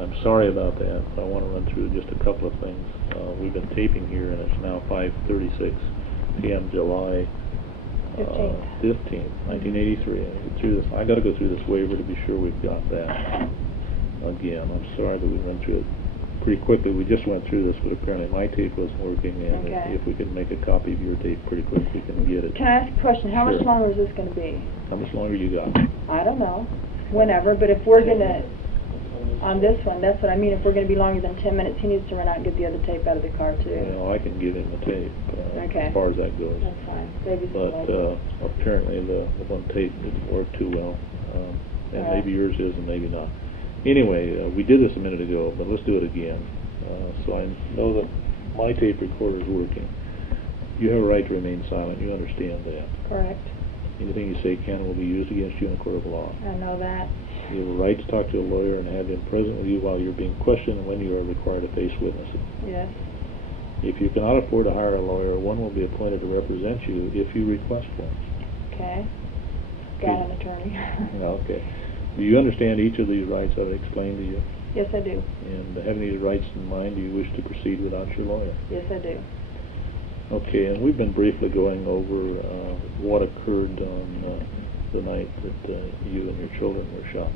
I'm sorry about that, but I want to run through just a couple of things. We've been taping here, and it's now 5:36 p.m. July 15th, 1983. I got to go through this waiver to be sure we've got that. Again, I'm sorry that we went through it pretty quickly. We just went through this, but apparently my tape wasn't working, and if we can make a copy of your tape pretty quick, we can get it. Can I ask a question? How much longer is this going to be? How much longer you got? I don't know. Whenever, but if we're going to, on this one, that's what I mean. If we're going to be longer than 10 minutes, he needs to run out and get the other tape out of the car, too. Well, I can give him the tape as far as that goes. That's fine. But apparently the one tape didn't work too well. And maybe yours is and maybe not. Anyway, we did this a minute ago, but let's do it again. So I know that my tape recorder is working. You have a right to remain silent. You understand that. Correct. Anything you say can and will be used against you in a court of law. I know that. You have a right to talk to a lawyer and have him present with you while you're being questioned and when you are required to face witnesses. Yes. If you cannot afford to hire a lawyer, one will be appointed to represent you if you request one. Okay. Got an attorney. Okay. Do you understand each of these rights I've explained to you? Yes, I do. And having these rights in mind, do you wish to proceed without your lawyer? Yes, I do. Okay, and we've been briefly going over what occurred on the night that you and your children were shot.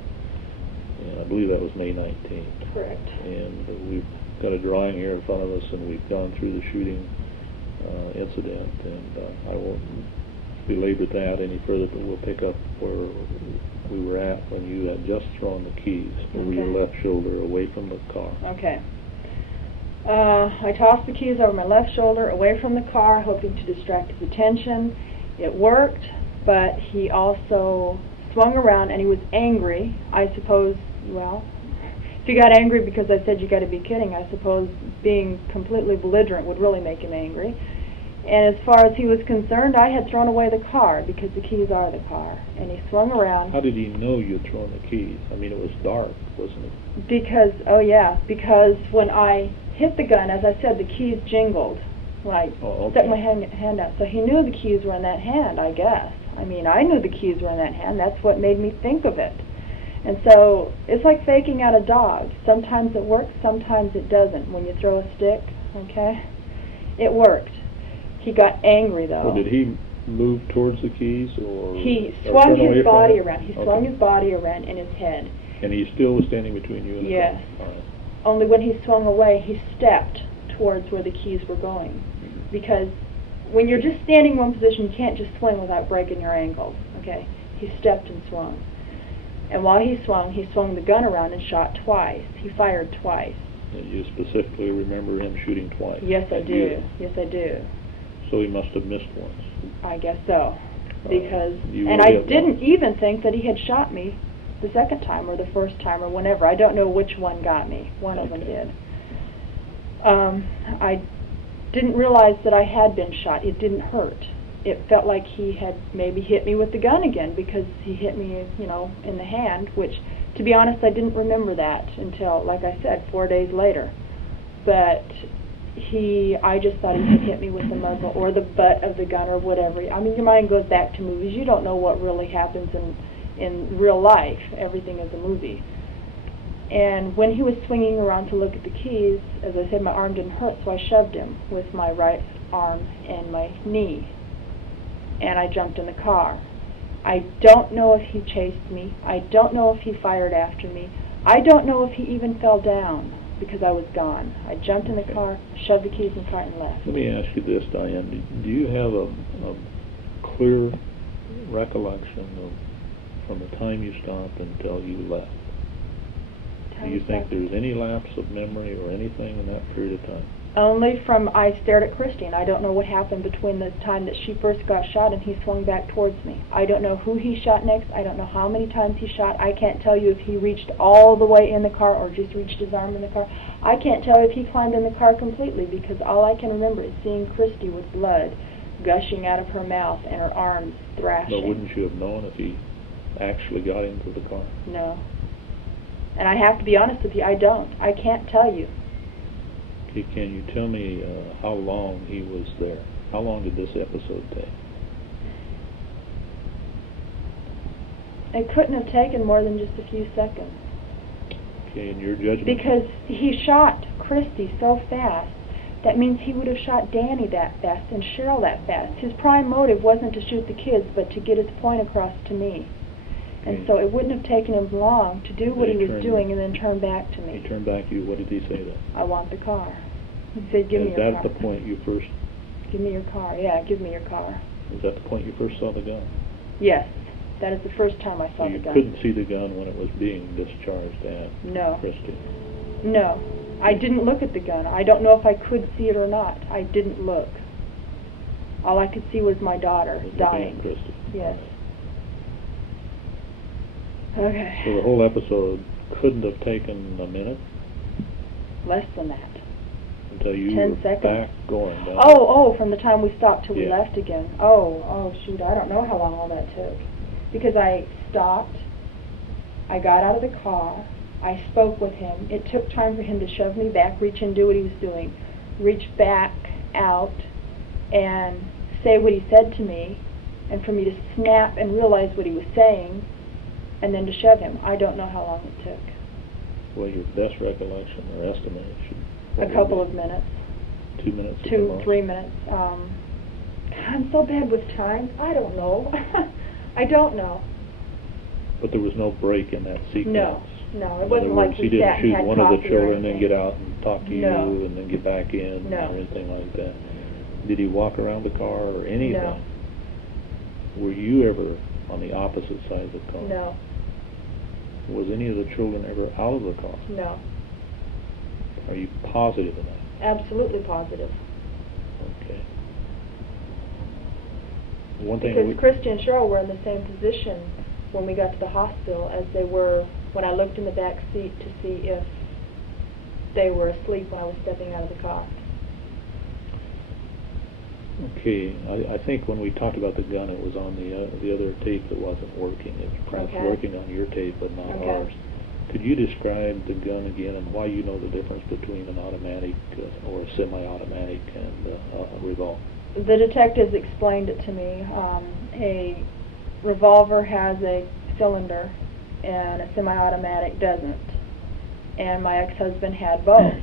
And I believe that was May 19th. Correct. And we've got a drawing here in front of us, and we've gone through the shooting incident, and I won't belabor that any further, but we'll pick up where we were at when you had just thrown the keys over your left shoulder away from the car. Okay. I tossed the keys over my left shoulder away from the car, hoping to distract his attention. It worked, but he also swung around and he was angry. I suppose, well, if he got angry because I said you got to be kidding, I suppose being completely belligerent would really make him angry. And as far as he was concerned, I had thrown away the car because the keys are the car. And he swung around. How did he know you'd thrown the keys? I mean, it was dark, wasn't it? Because, because when I hit the gun, as I said, the keys jingled. When I stuck my hand out. So he knew the keys were in that hand, I guess. I mean, I knew the keys were in that hand. That's what made me think of it. And so it's like faking out a dog. Sometimes it works, sometimes it doesn't. When you throw a stick, okay? It worked. He got angry, though. Well, did he move towards the keys, or he swung his body around? He swung his body around in his head. And he still was standing between you and the car? Yes. Only when he swung away, he stepped towards where the keys were going. Because when you're just standing in one position, you can't just swing without breaking your ankles. Okay? He stepped and swung. And while he swung the gun around and shot twice. He fired twice. And you specifically remember him shooting twice? Yes, I do. Yes, I do. So he must have missed once. I guess so. Because, and I didn't even think that he had shot me the second time or the first time or whenever. I don't know which one got me. One of them did. I didn't realize that I had been shot. It didn't hurt. It felt like he had maybe hit me with the gun again because he hit me, you know, in the hand, which, to be honest, I didn't remember that until, like I said, 4 days later. But I just thought he had hit me with the muzzle or the butt of the gun or whatever. I mean, your mind goes back to movies. You don't know what really happens in real life. Everything is a movie. And when he was swinging around to look at the keys, as I said, my arm didn't hurt, so I shoved him with my right arm and my knee. And I jumped in the car. I don't know if he chased me. I don't know if he fired after me. I don't know if he even fell down because I was gone. I jumped in the car, shoved the keys in the car, and left. Let me ask you this, Diane. Do you have a clear recollection of from the time you stopped until you left? Do you think there's any lapse of memory or anything in that period of time? Only from I stared at Christine. I don't know what happened between the time that she first got shot and he swung back towards me. I don't know who he shot next. I don't know how many times he shot. I can't tell you if he reached all the way in the car or just reached his arm in the car. I can't tell if he climbed in the car completely because all I can remember is seeing Christy with blood gushing out of her mouth and her arms thrashing. But wouldn't you have known if he actually got into the car? No. And I have to be honest with you, I don't. I can't tell you. Okay, can you tell me how long he was there? How long did this episode take? It couldn't have taken more than just a few seconds. Okay, in your judgment? Because he shot Christy so fast, that means he would have shot Danny that fast and Cheryl that fast. His prime motive wasn't to shoot the kids, but to get his point across to me. And Okay. so it wouldn't have taken him long to do what he was doing and then turn back to me. He turned back to you. What did he say then? I want the car. He said, give me your car. Is that the point you first... Give me your car. Yeah, give me your car. Is that the point you first saw the gun? Yes. That is the first time I saw So the gun. you couldn't see the gun when it was being discharged at No. Christie? No. I didn't look at the gun. I don't know if I could see it or not. I didn't look. All I could see was my daughter dying. Christie. Yes. Okay. So the whole episode couldn't have taken a minute? Less than that. Until you 10 were seconds. back going down? Oh, from the time we stopped till we Yeah. left again. Oh, shoot, I don't know how long all that took. Because I stopped, I got out of the car, I spoke with him. It took time for him to shove me back, reach and do what he was doing, reach back out and say what he said to me, and for me to snap and realize what he was saying, and then to shove him. I don't know how long it took. Well, your best recollection or estimation? A couple of minutes. 2 minutes? at the 2, most? 3 minutes. I'm so bad with time. I don't know. I don't know. But there was no break in that sequence? No, In it other wasn't like words, we he sat didn't and had shoot one of the coffee or children and then anything. get out and talk to No. you and then get back in No. or anything like that? Did he walk around the car or anything? No. Were you ever on the opposite side of the car? No, Was any of the children ever out of the car? no. Are you positive of that? Absolutely positive. Okay. One thing Because Christy and Cheryl were in the same position when we got to the hospital as they were when I looked in the back seat to see if they were asleep when I was stepping out of the car. Okay, I think when we talked about the gun, it was on the other tape that wasn't working. It was perhaps Okay. working on your tape, but not Okay. ours. Could you describe the gun again and why you know the difference between an automatic or a semi-automatic and a revolver? The detectives explained it to me. A revolver has a cylinder and a semi-automatic doesn't. And my ex-husband had both.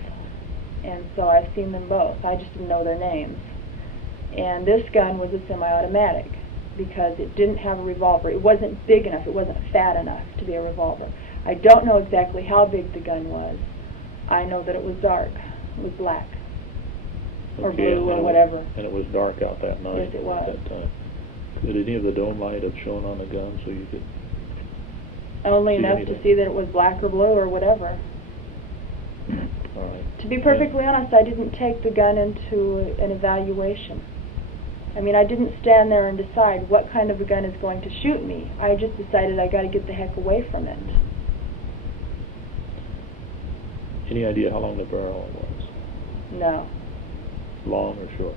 And so I've seen them both. I just didn't know their names. And this gun was a semi-automatic because it didn't have a revolver. It wasn't big enough. It wasn't fat enough to be a revolver. I don't know exactly how big the gun was. I know that it was dark. It was black. Or Okay, blue and or it whatever. Was, and it was dark out that night. Yes, it was. At that time. Could any of the dome light have shone on the gun so you could... Only see enough anything? to see that it was black or blue or whatever. All right. To be perfectly honest, I didn't take the gun into an evaluation. I mean, I didn't stand there and decide what kind of a gun is going to shoot me. I just decided I got to get the heck away from it. Any idea how long the barrel was? No. Long or short?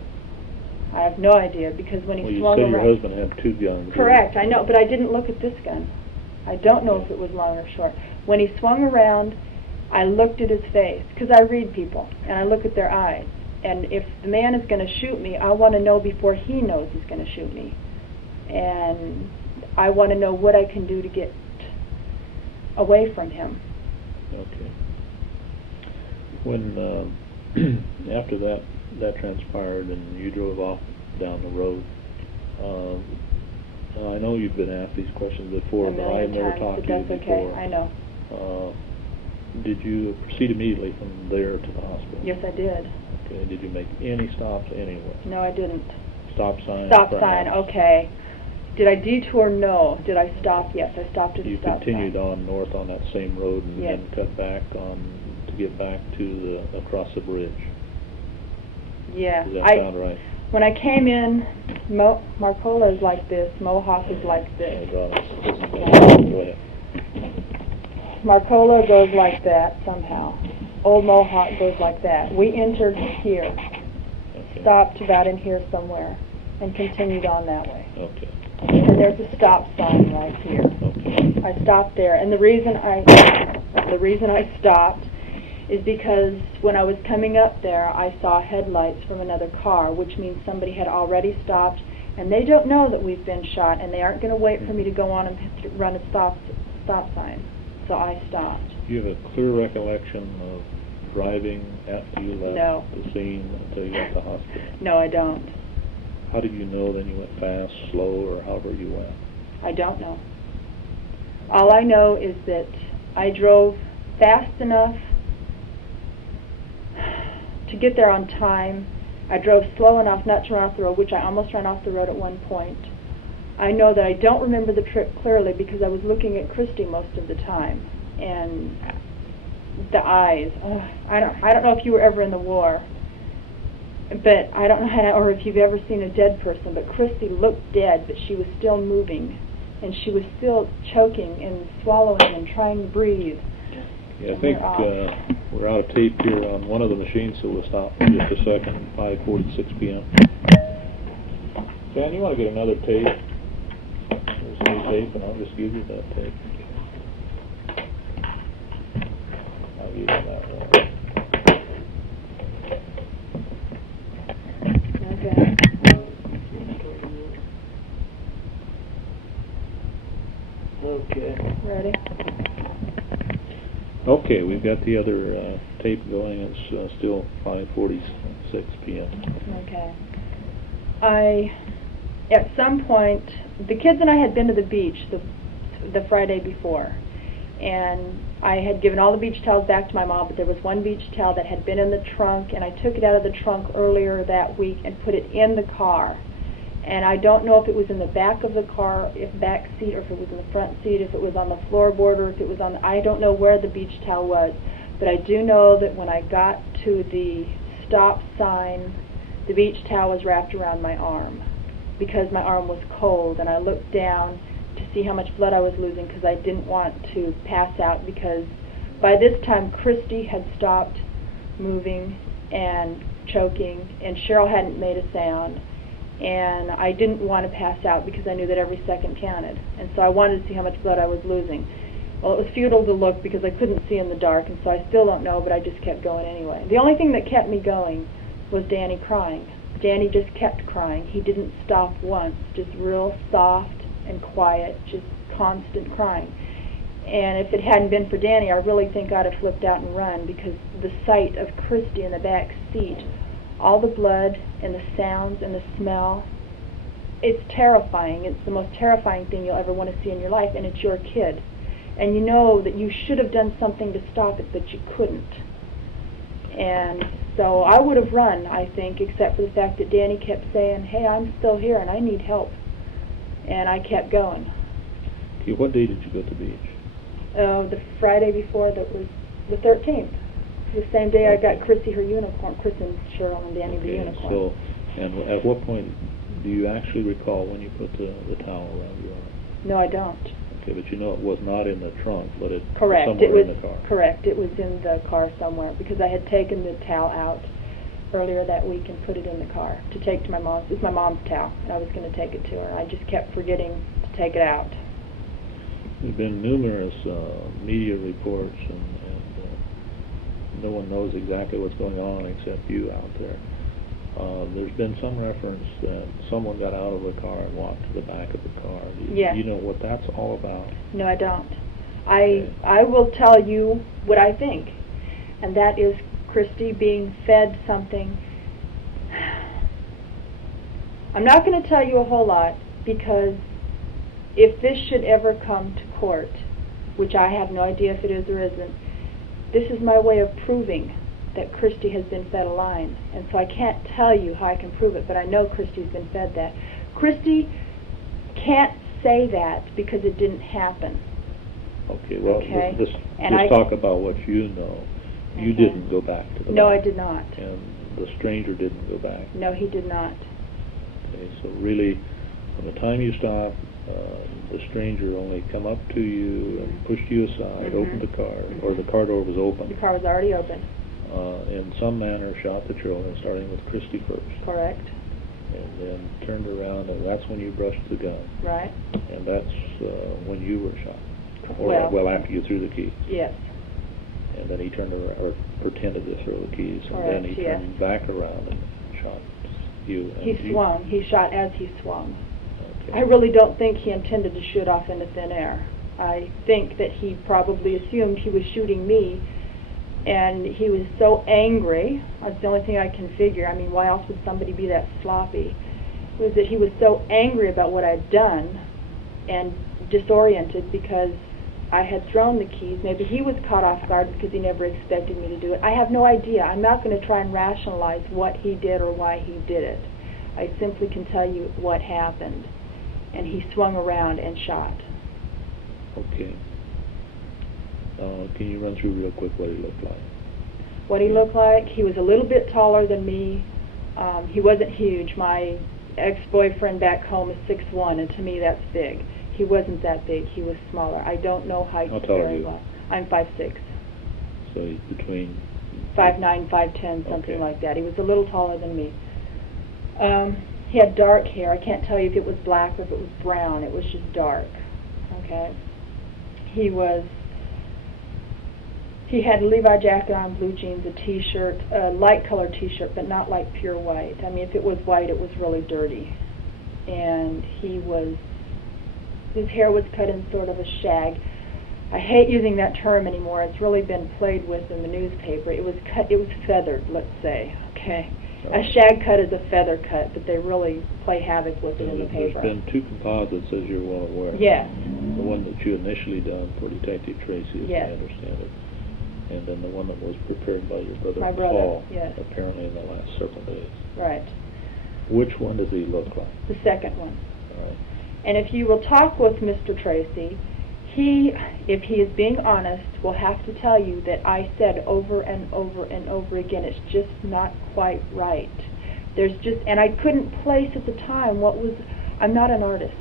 I have no idea because when he Well, you swung say around... your husband had two guns. Correct, I know, but I didn't look at this gun. I don't know if it was long or short. When he swung around, I looked at his face, because I read people, and I look at their eyes. And if the man is going to shoot me, I want to know before he knows he's going to shoot me. And I want to know what I can do to get away from him. Okay. When, after that transpired and you drove off down the road, I know you've been asked these questions before, but I've never talked to you that's before. okay, I know. Did you proceed immediately from there to the hospital? Yes, I did. Okay. Did you make any stops anywhere? No, I didn't. Stop sign? Stop sign, perhaps? okay. Did I detour? No. Did I stop? Yes, I stopped at the stop sign. You continued on north on that same road and Yes. then cut back on to get back to across the bridge. Yeah. Does that sound right? When I came in, Marcola is like this, Mohawk is like this. Oh, God. Go ahead. Marcola goes like that somehow. Old Mohawk goes like that. We entered here, Okay. stopped about in here somewhere, and continued on that way. Okay. And there's a stop sign right here. Okay. I stopped there, and the reason I stopped is because when I was coming up there, I saw headlights from another car, which means somebody had already stopped, and they don't know that we've been shot, and they aren't going to wait for me to go on and run a stop sign. so I stopped. Do you have a clear recollection of driving after you left the scene until you got to the hospital? No, I don't. How did you know then you went fast, slow, or however you went? I don't know. All I know is that I drove fast enough to get there on time. I drove slow enough not to run off the road, which I almost ran off the road at one point. I know that I don't remember the trip clearly because I was looking at Christy most of the time, and the eyes. I don't know if you were ever in the war, but I don't know how to, or if you've ever seen a dead person. But Christy looked dead, but she was still moving, and she was still choking and swallowing and trying to breathe. Yeah, I think we're out of tape here on one of the machines, so we'll stop for just a second. 5:46 p.m. Dan, you want to get another tape? There's a new tape, and I'll just give you that tape. I'll give you that one. Okay. Okay. Ready? Okay, we've got the other tape going. It's still 5:46 p.m. Okay. At some point, the kids and I had been to the beach the Friday before, and I had given all the beach towels back to my mom, but there was one beach towel that had been in the trunk, and I took it out of the trunk earlier that week and put it in the car. And I don't know if it was in the back of the car, if back seat, or if it was in the front seat, if it was on the floorboard, or if it was on I don't know where the beach towel was. But I do know that when I got to the stop sign, the beach towel was wrapped around my arm because my arm was cold, and I looked down to see how much blood I was losing because I didn't want to pass out, because by this time Christy had stopped moving and choking, and Cheryl hadn't made a sound. And I didn't want to pass out because I knew that every second counted. And so I wanted to see how much blood I was losing. Well, it was futile to look because I couldn't see in the dark, and so I still don't know, but I just kept going anyway. The only thing that kept me going was Danny crying. Danny just kept crying. He didn't stop once, just real soft and quiet, just constant crying. And if it hadn't been for Danny, I really think I'd have flipped out and run, because the sight of Christy in the back seat, all the blood and the sounds and the smell, it's terrifying. It's the most terrifying thing you'll ever want to see in your life, and it's your kid. And you know that you should have done something to stop it, but you couldn't. And so I would have run, I think, except for the fact that Danny kept saying, hey, I'm still here and I need help. And I kept going. Okay, what day did you go to the beach? The Friday before, that was the 13th. The same day I got Chrissy her unicorn, Chris and Cheryl and Danny the unicorn. So, and at what point do you actually recall when you put the towel around your arm? No, I don't. Okay, but you know it was not in the trunk, but it Correct. was somewhere in the car. Correct. It was in the car somewhere, because I had taken the towel out earlier that week and put it in the car to take to my mom's. It was my mom's towel, and I was going to take it to her. I just kept forgetting to take it out. There have been numerous media reports, and no one knows exactly what's going on except you out there. There's been some reference that someone got out of the car and walked to the back of the car. Yes. You know what that's all about? No, I don't. I will tell you what I think, and that is Christy being fed something. I'm not going to tell you a whole lot, because if this should ever come to court, which I have no idea if it is or isn't, this is my way of proving that Christy has been fed a line. And so I can't tell you how I can prove it, but I know Christy's been fed that. Christy can't say that because it didn't happen. Okay, well, Okay. Let's talk about what you know. You Okay. didn't go back to the No, back, I did not. and the stranger didn't go back. No, he did not. Okay, so really, from the time you stopped, the stranger only come up to you and pushed you aside, Mhm. opened the car, or the car door was open. The car was already open. In some manner shot the children, starting with Christy first. Correct. And then turned around, and that's when you brushed the gun. Right. And that's when you were shot. Or, Well, after you threw the keys. Yes. And then he turned around, or pretended to throw the keys, and then he Correct, turned back around and shot you. And He swung. He shot as he swung. Okay. I really don't think he intended to shoot off into thin air. I think that he probably assumed he was shooting me, and he was so angry. That's the only thing I can figure. I mean, why else would somebody be that sloppy? Was that he was so angry about what I'd done and disoriented because I had thrown the keys. Maybe he was caught off guard because he never expected me to do it. I have no idea. I'm not going to try and rationalize what he did or why he did it. I simply can tell you what happened. And he swung around and shot. Okay. Can you run through real quick what he looked like? What he looked like? He was a little bit taller than me. He wasn't huge. My ex-boyfriend back home is 6'1", and to me that's big. He wasn't that big. He was smaller. I don't know height very well. I'm 5'6". So he's between 5'9", 5'10", something okay. like that. He was a little taller than me. He had dark hair. I can't tell you if it was black or if it was brown. It was just dark. Okay. He had a Levi jacket on, blue jeans, a T-shirt, a light colored T-shirt, but not like pure white. I mean, if it was white, it was really dirty. And his hair was cut in sort of a shag. I hate using that term anymore. It's really been played with in the newspaper. It was feathered, let's say. Okay. A shag cut is a feather cut, but they really play havoc with it in the paper. There's been 2 composites, as you're well aware. Yes. The one that you initially done for Detective Tracy, as yes. I understand it, and then the one that was prepared by your brother, my brother, Paul, yes. apparently in the last several days. Right. Which one does he look like? The second one. All right. And if you will talk with Mr. Tracy, if he is being honest, will have to tell you that I said over and over and over again, it's just not quite right. And I couldn't place at the time I'm not an artist,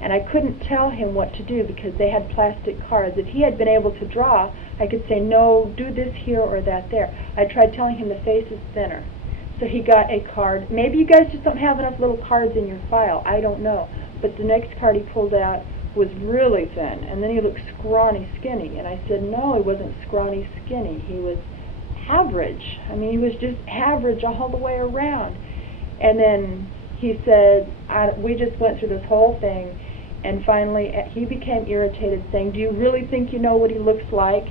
and I couldn't tell him what to do because they had plastic cards. If he had been able to draw, I could say, no, do this here or that there. I tried telling him the face is thinner. So he got a card. Maybe you guys just don't have enough little cards in your file. I don't know. But the next card he pulled out was really thin, and then he looked scrawny, skinny. And I said, no, he wasn't scrawny, skinny. He was average. I mean, he was just average all the way around. And then he said, we just went through this whole thing, and finally he became irritated, saying, do you really think you know what he looks like?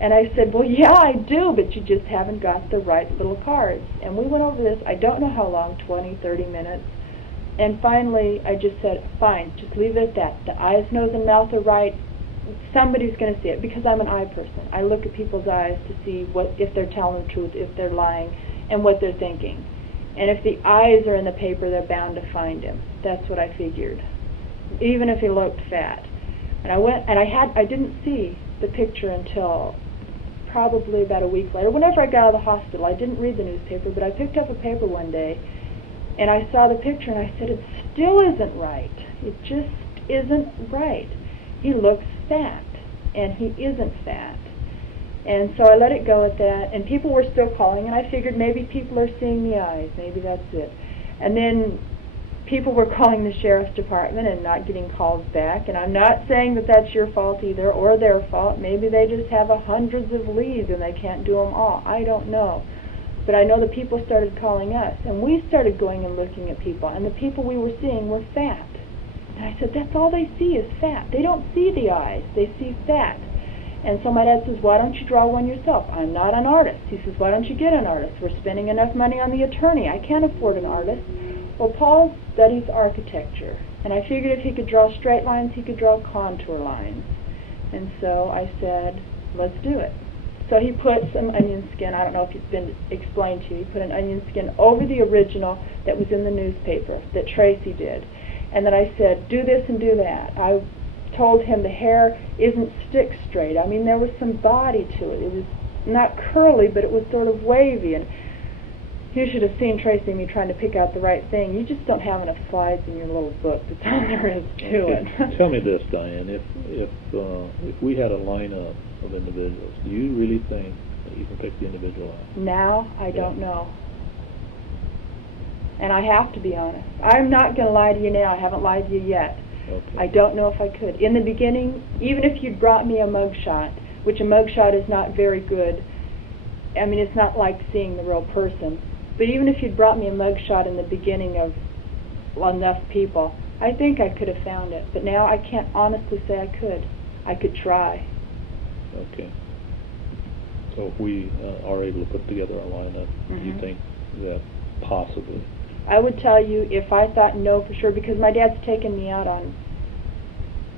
And I said, well, yeah, I do, but you just haven't got the right little cards. And we went over this, I don't know how long, 20, 30 minutes. And finally, I just said, fine, just leave it at that. The eyes, nose, and mouth are right. Somebody's going to see it, because I'm an eye person. I look at people's eyes to see if they're telling the truth, if they're lying, and what they're thinking. And if the eyes are in the paper, they're bound to find him. That's what I figured, even if he looked fat. And I went, and I didn't see the picture until probably about a week later. Whenever I got out of the hospital, I didn't read the newspaper, but I picked up a paper one day, and I saw the picture, and I said, it still isn't right. It just isn't right. He looks fat, and he isn't fat. And so I let it go at that, and people were still calling, and I figured maybe people are seeing the eyes. Maybe that's it. And then people were calling the sheriff's department and not getting calls back, and I'm not saying that that's your fault either, or their fault. Maybe they just have hundreds of leads and they can't do them all. I don't know. But I know the people started calling us, and we started going and looking at people, and the people we were seeing were fat. And I said, that's all they see is fat. They don't see the eyes. They see fat. And so my dad says, why don't you draw one yourself? I'm not an artist. He says, why don't you get an artist? We're spending enough money on the attorney. I can't afford an artist. Well, Paul studies architecture, and I figured if he could draw straight lines, he could draw contour lines. And so I said, let's do it. So he put some onion skin, I don't know if it's been explained to you, he put an onion skin over the original that was in the newspaper that Tracy did. And then I said, do this and do that. I told him the hair isn't stick straight. I mean, there was some body to it. It was not curly, but it was sort of wavy. And you should have seen Tracy and me trying to pick out the right thing. You just don't have enough slides in your little book. That's all there is to it. Tell me this, Diane. If we had a lineup of individuals, do you really think that you can pick the individual out? Now, I don't know. And I have to be honest. I'm not going to lie to you now. I haven't lied to you yet. Okay. I don't know if I could. In the beginning, even if you'd brought me a mugshot, which a mugshot is not very good, I mean, it's not like seeing the real person, but even if you'd brought me a mugshot in the beginning of enough people, I think I could have found it. But now I can't honestly say I could. I could try. Okay. So if we are able to put together a lineup, do you think that possibly? I would tell you if I thought no for sure, because my dad's taken me out on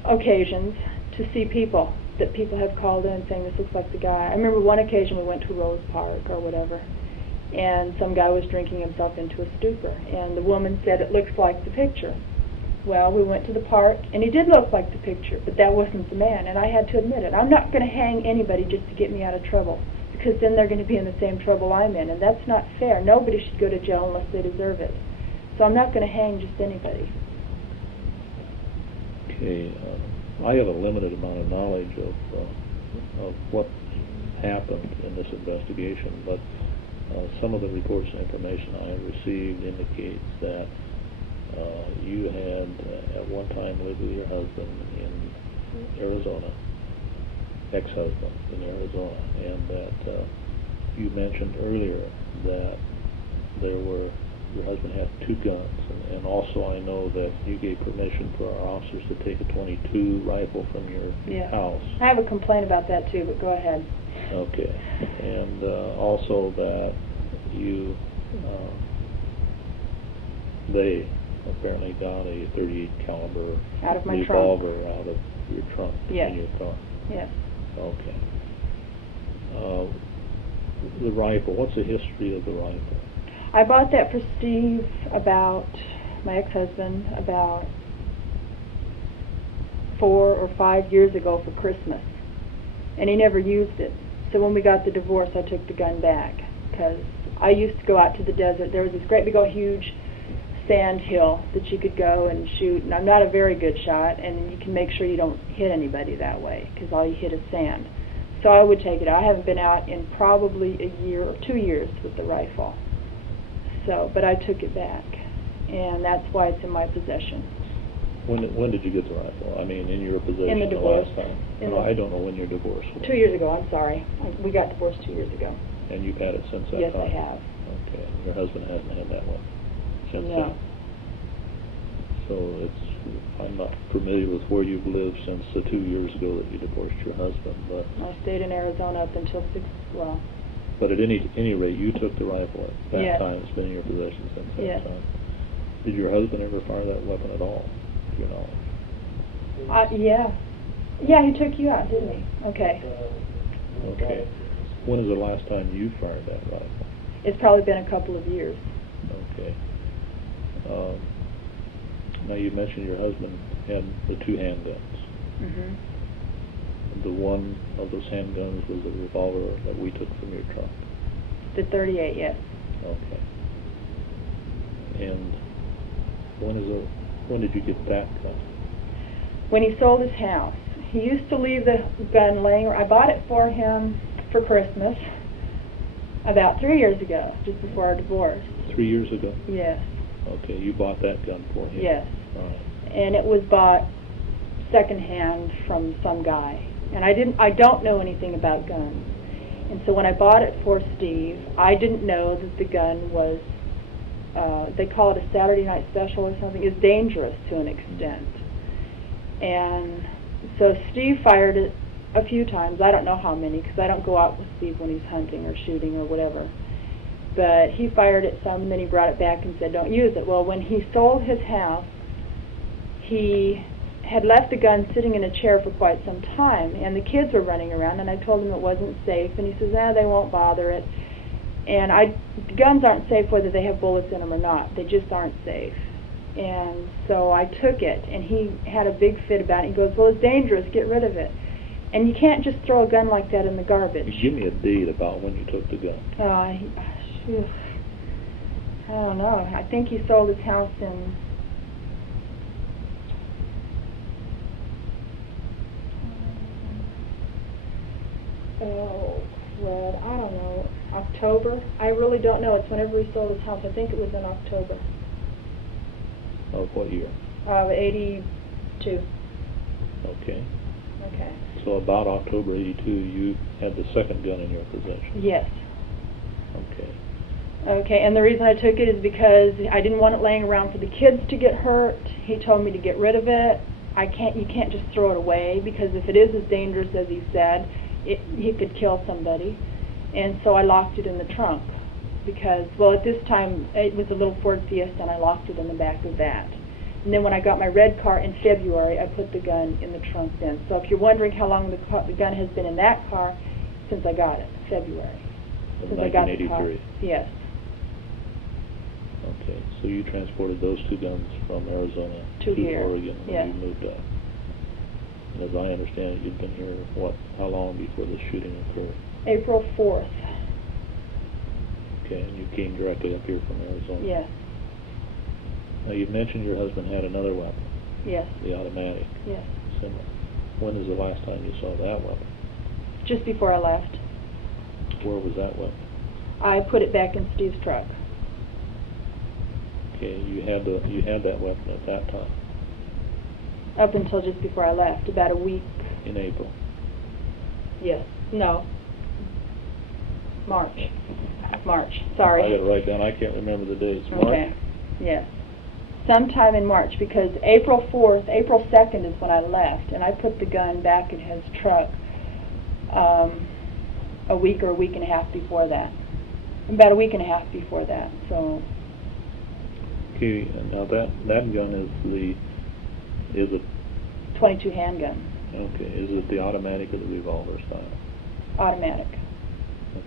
occasions to see people, that people have called in saying this looks like the guy. I remember one occasion we went to Rose Park or whatever, and some guy was drinking himself into a stupor, and the woman said it looks like the picture. Well, we went to the park, and he did look like the picture, but that wasn't the man, and I had to admit it. I'm not going to hang anybody just to get me out of trouble, because then they're going to be in the same trouble I'm in, and that's not fair. Nobody should go to jail unless they deserve it. So I'm not going to hang just anybody. Okay. I have a limited amount of knowledge of what happened in this investigation, but some of the reports and information I have received indicates that you had at one time lived with your husband in Arizona, ex-husband in Arizona, and that you mentioned earlier that your husband had 2 guns, and also I know that you gave permission for our officers to take a .22 rifle from your house. I have a complaint about that too, but go ahead. Okay, and also that they apparently got a .38 caliber out of my revolver trunk. out of your trunk Yes. in your car. Yes. Okay. The rifle, what's the history of the rifle? I bought that for Steve, my ex-husband, about 4 or 5 years ago for Christmas, and he never used it. So when we got the divorce, I took the gun back, because I used to go out to the desert. There was this great big old huge sand hill that you could go and shoot, and I'm not a very good shot, and you can make sure you don't hit anybody that way, because all you hit is sand. So I would take it out. I haven't been out in probably a year or 2 years with the rifle. So, but I took it back, and that's why it's in my possession. When did you get the rifle? I mean, in your possession In the divorce. last time? No, I don't know when your divorce was. 2 years ago, I'm sorry. We got divorced 2 years ago. And you've had it since that Yes, time? I have. Okay. Your husband hasn't had that one since No. then? So I'm not familiar with where you've lived since the 2 years ago that you divorced your husband, but... I stayed in Arizona up until But at any rate, you took the rifle at that Yes. time. It's been in your possession since that Yes. time. Did your husband ever fire that weapon at all, to your knowledge? Yeah. Yeah, he took you out, didn't he? Okay. Okay. When is the last time you fired that rifle? It's probably been a couple of years. Okay. Now you mentioned your husband had the 2 handguns. Mm-hmm. The one of those handguns was a revolver that we took from your trunk. The .38, yes. Okay. And when did you get that gun? When he sold his house. He used to leave the gun laying. I bought it for him for Christmas about 3 years ago, just before our divorce. 3 years ago? Yes. Okay, you bought that gun for him? Yes. All right. And it was bought secondhand from some guy. And I don't know anything about guns. And so when I bought it for Steve, I didn't know that the gun was, they call it a Saturday night special or something, is dangerous to an extent. And so Steve fired it a few times. I don't know how many, because I don't go out with Steve when he's hunting or shooting or whatever. But he fired it some, and then he brought it back and said, don't use it. Well, when he sold his house, he had left the gun sitting in a chair for quite some time, and the kids were running around, and I told him it wasn't safe, and he says, they won't bother it. And guns aren't safe whether they have bullets in them or not. They just aren't safe. And so I took it, and he had a big fit about it. He goes, well, it's dangerous, get rid of it. And you can't just throw a gun like that in the garbage. Give me a date about when you took the gun. I don't know. I think he sold his house in... Oh, well, I don't know. October? I really don't know. It's whenever he sold his house. I think it was in October. Of what year? 82. Okay. Okay. So about October 82, you had the second gun in your possession? Yes. Okay. Okay, and the reason I took it is because I didn't want it laying around for the kids to get hurt. He told me to get rid of it, you can't just throw it away, because if it is as dangerous as he said, he could kill somebody. And so I locked it in the trunk because, well, at this time it was a little Ford Fiesta, and I locked it in the back of that. And then when I got my red car in February, I put the gun in the trunk then. So if you're wondering how long the gun has been in that car, since I got it, February. Since I got the car. Yes. Okay, so you transported those two guns from Arizona to Oregon when yes. you moved up. And as I understand it, you'd been here, how long before the shooting occurred? April 4th. Okay, and you came directly up here from Arizona? Yes. Now, you mentioned your husband had another weapon. Yes. The automatic. Yes. Similar. When was the last time you saw that weapon? Just before I left. Where was that weapon? I put it back in Steve's truck. Okay, you had that weapon at that time? Up until just before I left, about a week. In April? Yes. No. March. Sorry. I got it right down. I can't remember the dates. March? Okay. Yes. Sometime in March, because April 2nd is when I left, and I put the gun back in his truck a week or a week and a half before that. About a week and a half before that. So. Okay, and now that gun is a 22 handgun. Okay, is it the automatic or the revolver style? Automatic.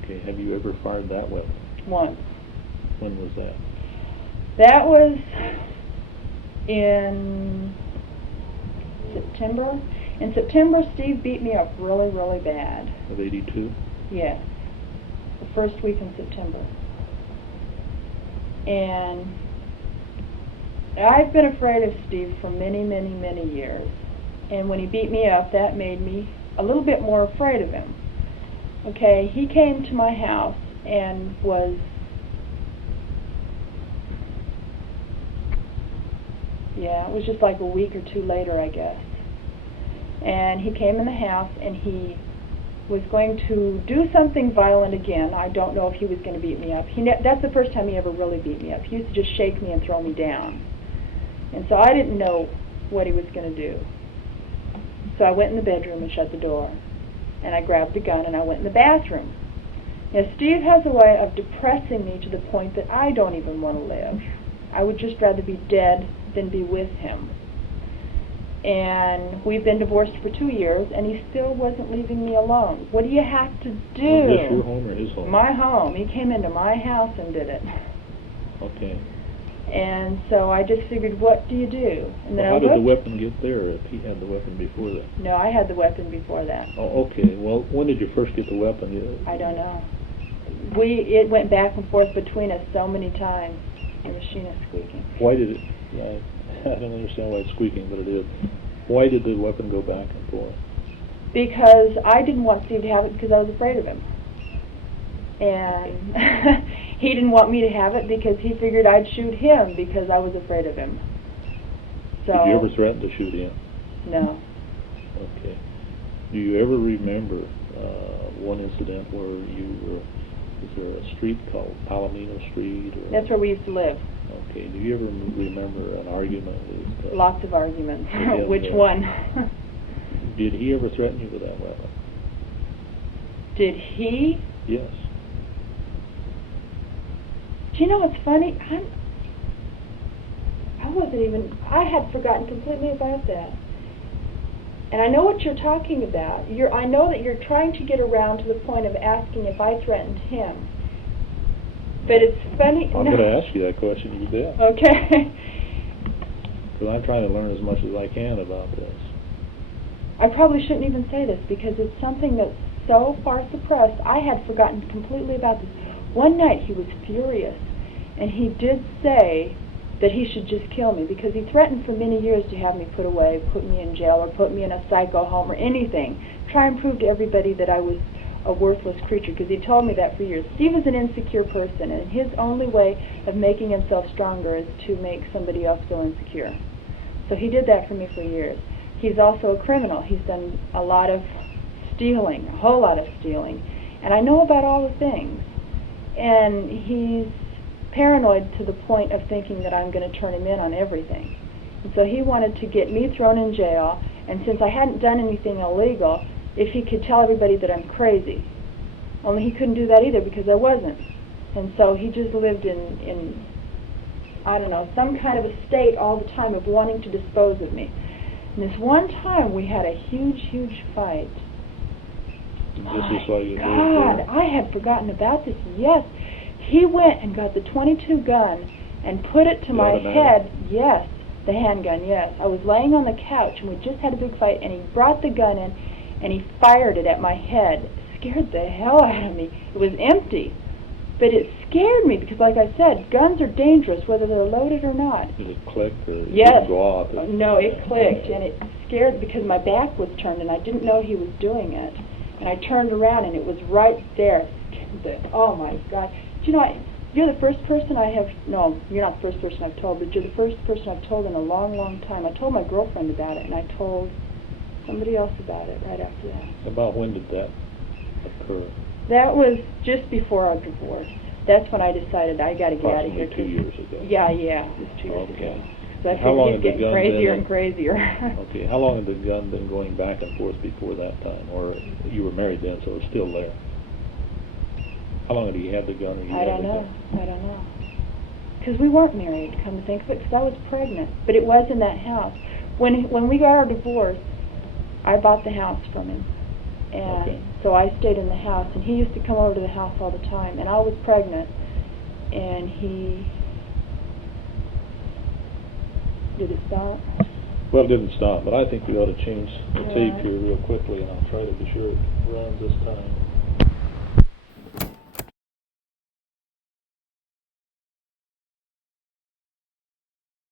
Okay, have you ever fired that weapon? Once. When was that? That was in September. In September, Steve beat me up really, really bad. Of 82? Yes. The first week in September. And I've been afraid of Steve for many, many, many years. And when he beat me up, that made me a little bit more afraid of him. Okay, he came to my house and was, it was just like a week or two later, I guess. And he came in the house and he was going to do something violent again. I don't know if he was going to beat me up. That's the first time he ever really beat me up. He used to just shake me and throw me down. And so I didn't know what he was going to do. So I went in the bedroom and shut the door. And I grabbed the gun and I went in the bathroom. Now, Steve has a way of depressing me to the point that I don't even want to live. I would just rather be dead than be with him. And we've been divorced for 2 years, and he still wasn't leaving me alone. What do you have to do? Was this your home or his home? My home. He came into my house and did it. Okay. And so I just figured, what do you do? And then how did the weapon get there if he had the weapon before that? No, I had the weapon before that. Oh, okay. Well, when did you first get the weapon? I don't know. It went back and forth between us so many times. The machine is squeaking. Why did it? I don't understand why it's squeaking, but it is. Why did the weapon go back and forth? Because I didn't want Steve to have it because I was afraid of him. And he didn't want me to have it because he figured I'd shoot him because I was afraid of him. So. Did you ever threaten to shoot him? No. Okay. Do you ever remember one incident where is there a street called Palomino Street? Or that's where we used to live. Okay. Do you ever remember an argument? Lots of arguments. Him, Which one? Did he ever threaten you with that weapon? Did he? Yes. Do you know what's funny? I had forgotten completely about that. And I know what you're talking about. I know that you're trying to get around to the point of asking if I threatened him. But it's funny. I'm going to ask you that question, you bet. Okay. Because I'm trying to learn as much as I can about this. I probably shouldn't even say this because it's something that's so far suppressed. I had forgotten completely about this. One night he was furious, and he did say that he should just kill me because he threatened for many years to have me put away, put me in jail, or put me in a psycho home or anything. Try and prove to everybody that I was a worthless creature, because he told me that for years. Steve is an insecure person, and his only way of making himself stronger is to make somebody else feel insecure. So he did that for me for years. He's also a criminal. He's done a lot of stealing, a whole lot of stealing. And I know about all the things. And he's paranoid to the point of thinking that I'm going to turn him in on everything. And so he wanted to get me thrown in jail, and since I hadn't done anything illegal, if he could tell everybody that I'm crazy. Only he couldn't do that either because I wasn't. And so he just lived in I don't know, some kind of a state all the time of wanting to dispose of me. And this one time we had a huge, huge fight. This is why you God, lived there? I had forgotten about this. Yes. He went and got the .22 gun and put it to The my automatic? head. Yes. The handgun, yes. I was laying on the couch and we just had a big fight, and he brought the gun in and he fired it at my head. It scared the hell out of me. It was empty. But it scared me because, like I said, guns are dangerous whether they're loaded or not. Did it click or it Yes. didn't go off? No, it clicked, and it scared because my back was turned and I didn't know he was doing it. And I turned around and it was right there. Oh my God. Do you know, you're the first person I have, no, you're not the first person I've told, but you're the first person I've told in a long, long time. I told my girlfriend about it, and I told somebody else about it right after that. About when did that occur? That was just before our divorce. That's when I decided I got to get out of here. Approximately 2 years ago. Yeah, it was 2 years Okay. ago. So I How long figured he's had the getting gun crazier been- and crazier. Okay, how long had the gun been going back and forth before that time? Or you were married then, so it's still there? How long had he had the gun? Or you I had don't the know. gun? I don't know. Because we weren't married, come to think of it, because I was pregnant. But it was in that house. When we got our divorce, I bought the house from him. And Okay. so I stayed in the house, and he used to come over to the house all the time. And I was pregnant, and he... Did it stop? Well, it didn't stop, but I think we ought to change the tape Right. here real quickly, and I'll try to be sure it runs this time.